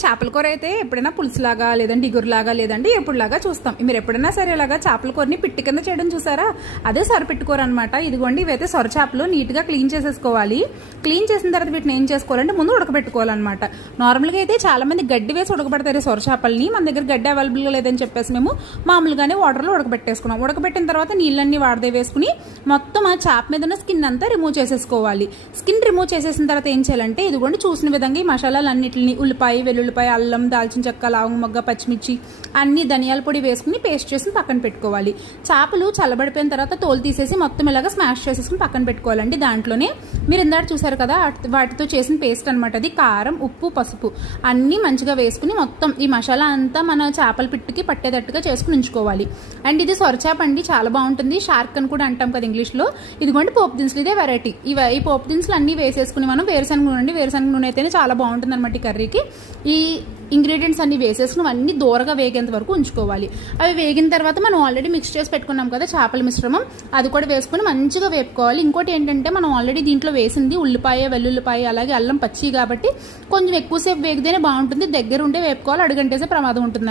చేపల కూర అయితే ఎప్పుడైనా పులుసులాగా లేదంటే ఇగురులాగా లేదంటే ఎప్పుడులాగా చూస్తాం. మీరు ఎప్పుడైనా సరే ఇలాగా చేపల కూరని పిట్టి కింద చేయడం చూసారా? అదే సొర అనమాట ఇదిగోండి ఇవైతే సొర చేపలు నీట్గా క్లీన్ చేసేసుకోవాలి. క్లీన్ చేసిన తర్వాత వీటిని ఏం చేసుకోవాలంటే ముందు ఉడకబెట్టుకోవాలన్నమాట. నార్మల్గా అయితే చాలామంది గడ్డి వేసి ఉడకబెడతారు సొర చేపల్ని. మన దగ్గర గడ్డి అవైలబుల్గా లేదని చెప్పేసి మేము మామూలుగానే వాటర్లో ఉడకబెట్టేసుకున్నాం. ఉడకబెట్టిన తర్వాత నీళ్ళన్నీ వాడదే వేసుకుని మొత్తం ఆ చేప మీద ఉన్న స్కిన్ అంతా రిమూవ్ చేసేసుకోవాలి. స్కిన్ రిమూవ్ చేసేసిన తర్వాత ఏం చేయాలంటే ఇదిగోండి చూసిన విధంగా ఈ మసాలాలు మసాలాలన్నింటిని ఉల్లిపాయ వెల్లుల్లిపాయ అల్లం దాల్చిన చెక్క లావంగ మొగ్గ పచ్చిమిర్చి అన్ని ధనియాల పొడి వేసుకుని పేస్ట్ చేసి పక్కన పెట్టుకోవాలి. చేపలు చల్లబడిపోయిన తర్వాత తోలు తీసేసి మొత్తం ఇలాగా స్మాష్ చేసేసుకుని పక్కన పెట్టుకోవాలండి దాంట్లోనే. మీరు ఇందాక చూసారు కదా వాటితో చేసిన పేస్ట్ అనమాట అది. కారం ఉప్పు పసుపు అన్నీ మంచిగా వేసుకుని మొత్తం ఈ మసాలా అంతా మన చేపల పిట్టుకి పట్టేటట్టుగా చేసుకుని ఉంచుకోవాలి. అండ్ ఇది సొరచేప అండి చాలా బాగుంటుంది. షార్క్ అని కూడా అంటాం కదా ఇంగ్లీష్లో. ఇదిగోండి పోపు దినుసులు ఇదే వెరైటీ. ఇవి ఈ పోపు దినుసులు అన్నీ వేసేసుకుని మనం వేరుశనగ నూనె అండి వేరుశనగ నూనె అయితేనే చాలా బాగుంటుంది అనమాట ఈ కర్రీకి. ఈ ఇంగ్రీడియంట్స్ అన్ని వేసేసుకుని అన్నీ దూరగా వేగేంత వరకు ఉంచుకోవాలి. అవి వేగిన తర్వాత మనం ఆల్రెడీ మిక్స్ చేసి పెట్టుకున్నాం కదా చేపల మిశ్రమం. అది కూడా వేసుకుని మంచిగా వేపుకోవాలి. ఇంకోటి ఏంటంటే మనం ఆల్రెడీ దీంట్లో వేసింది ఉల్లిపాయ వెల్లుల్లిపాయ అలాగే అల్లం పచ్చి కాబట్టి కొంచెం ఎక్కువసేపు వేగితేనే బాగుంటుంది. దగ్గర ఉంటే వేపుకోవాలి అడుగంటేసే ప్రమాదం ఉంటుంది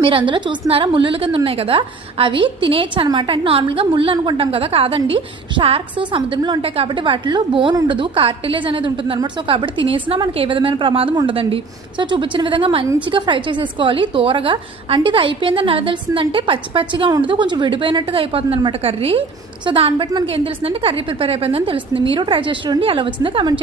మీరు అందులో చూస్తున్నారా? ముళ్ళుల కింద ఉన్నాయి కదా? అవి తినేయచ్చు అనమాట అంటే నార్మల్గా ముళ్ళు అనుకుంటాం కదా? కాదండి. షార్క్స్ సముద్రంలో ఉంటాయి కాబట్టి వాటిలో బోన్ ఉండదు. కార్టిలేజ్ అనేది ఉంటుంది అనమాట సో కాబట్టి తినేసినా మనకి ఏ విధమైన ప్రమాదం ఉండదండి. సో చూపించిన విధంగా మంచిగా ఫ్రై చేసేసుకోవాలి. దూరగా. అంటే ఇది అయిపోయిందని ఎలా తెలిసిందంటే పచ్చి పచ్చిగా ఉండదు. కొంచెం విడిపోయినట్టుగా అయిపోతుంది అనమాట కర్రీ. సో దాన్ని బట్టి మనకి ఏం తెలుస్తుందంటే కర్రీ ప్రిపేర్ అయిపోయిందని తెలుస్తుంది. మీరు ట్రై చేసి చూడండి. ఎలా వచ్చిందో కమెంట్ చేయండి.